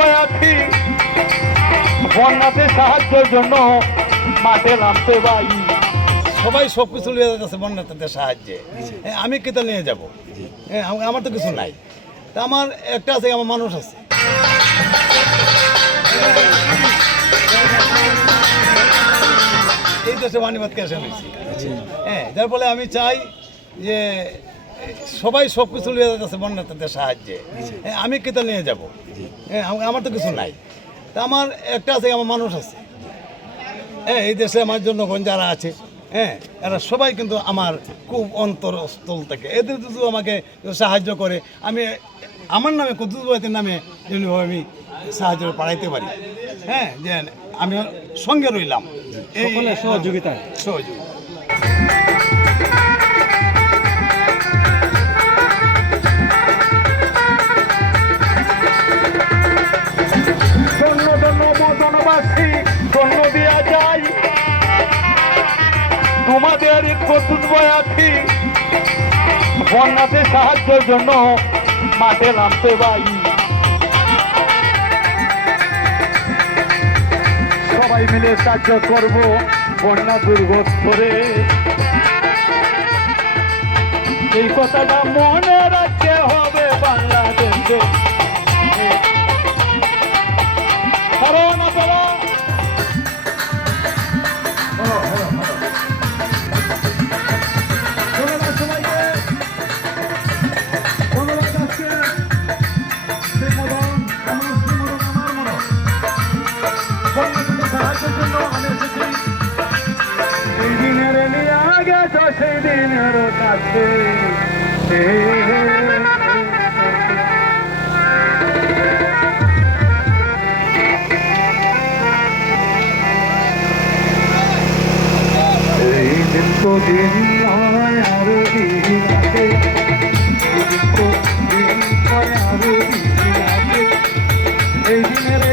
বয়াতি বন্যাতে সাহায্যের জন্য মাঠে নামতে ভাই। সবাই সব কিছু নিয়ে যাচ্ছে বন্যাতে সাহায্যে, আমি কেতা নিয়ে যাব? আমার তো কিছু নাই, তা আমার একটা আছে, আমার মানুষ আছে। এই দেশে বাণীবাদ ক্যাশে হয়েছি, হ্যাঁ, যার ফলে আমি চাই যে সবাই সব কিছু নিয়ে যাচ্ছে বন্যাতে সাহায্যে, আমি কেতা নিয়ে যাব? আমার তো কিছু নাই, তা আমার একটা আছে, আমার মানুষ আছে। হ্যাঁ, এই দেশে আমার জনগণ যারা আছে, হ্যাঁ, এরা সবাই কিন্তু আমার খুব অন্তরস্থল থেকে এদের যদি আমাকে সাহায্য করে, আমি আমার নামে কুদ্দুস বয়াতির নামে যেভাবে আমি সাহায্য পাঠাইতে পারি, হ্যাঁ, যে আমি সঙ্গে রইলাম এই সহযোগিতা। ধন্য ধন্য বদনবাসী ধন্য দেয়া যায় তোমাদের কুদ্দুস বয়াতি বন্যাতে সাহায্যের জন্য মাঠে নামতে ভাই। সবাই মিলে সাহায্য করব বন্যা দুর্গতরে, এই কথাটা মনে রাখতে হবে বাংলাদেশে। সেই দিনের নিয়ে গেছ সেই দিনের কাছে, এই দিন তো দিন নয় আরো দিন আছে, দিন তো দিন নয় আরো দিন আছে, এই দিনের